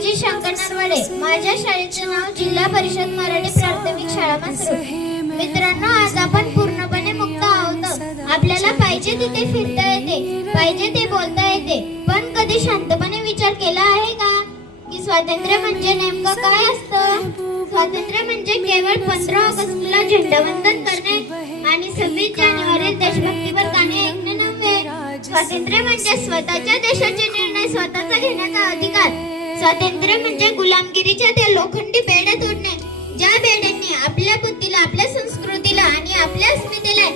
रावजी शंकर नरवडे. माझ्या शाळेचे नाव जिल्हा परिषद मराठी प्राथमिक शाळा मासरूळ. मित्रांनो, आज आपण पूर्णपणे मुक्त आहोत. आपल्याला पाहिजे तिथे फिरता येते, पाहिजे ते बोलता येते. पण कधी शांतपणे विचार केला आहे का की स्वातंत्र्य म्हणजे नेमकं काय असतं? स्वातंत्र्य म्हणजे केवळ 15 ऑगस्टला झेंडावंदन करणे आणि 26 जानेवारी देशभक्तीपर गाणे ऐकणे नव्हे. स्वातंत्र्य म्हणजे स्वतःच्या देशाचे निर्णय स्वतःचा घेण्याचा अधिकार. स्वातंत्र्य म्हणजे गुलामगिरीच्या त्या लोखंडी बेड्या तोडणे, ज्या बेड्यांनी आपल्या बुद्धीला, आपल्या संस्कृतीला आणि आपल्या अस्मितेला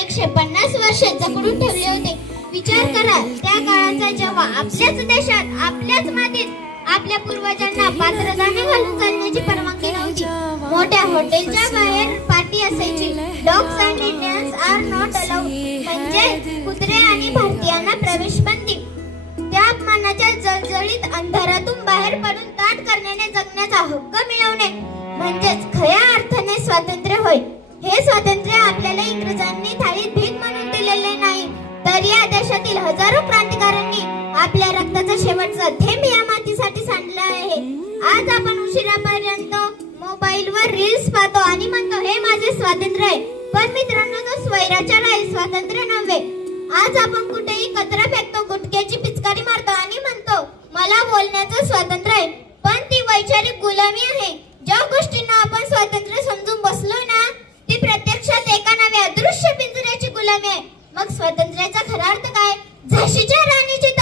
150 वर्ष जकडून ठेवले होते. विचार करा त्या काळाचा, जेव्हा आपल्याच देशात, आपल्याच मातीत आपल्या पूर्वजांना पात्रदाने घालून चालण्याची परवानगी नव्हती. मोठ्या हॉटेलच्या बाहेर पाटी असायची, dogs and Indians are not allowed, म्हणजे कुत्रे आणि भारतीयांना प्रवेश बंदी. त्या अपमानाच्या जळजळीत अंधारातून बाहेर पडून ताट करण्याने जगण्याचा हक्क मिळवणे म्हणजेच खऱ्या अर्थाने स्वातंत्र्य होय. हे स्वातंत्र्य आपल्याला इंग्रजांनी थाळीत भीक म्हणून दिलेले नाही, तर या देशातील हजारो क्रांतिकारकांनी आपल्या रक्ताचा शेवटचा थेंब या मातीसाठी सांडला आहे. आज आपण उशिरापर्यंत मोबाईलवर रील्स पाहतो आणि म्हणतो हे माझे स्वातंत्र्य आहे, पण मित्रांनो, तो स्वैराचार आहे, स्वातंत्र्य नव्हे. आज आपण कुठेही कचरा फेकतो, गुटख्याची पिचकारी मारतो आणि म्हणतो मला बोलण्याचं स्वातंत्र्य आहे, पण ती वैचारिक गुलामी आहे. ज्या गोष्टींना आपण स्वातंत्र्य समजून बसलो ना, ती प्रत्यक्षात एका नव्या अदृश्य पिंजऱ्याची गुलामी आहे. मग स्वातंत्र्याचा खरा अर्थ काय? झाशीच्या राणीची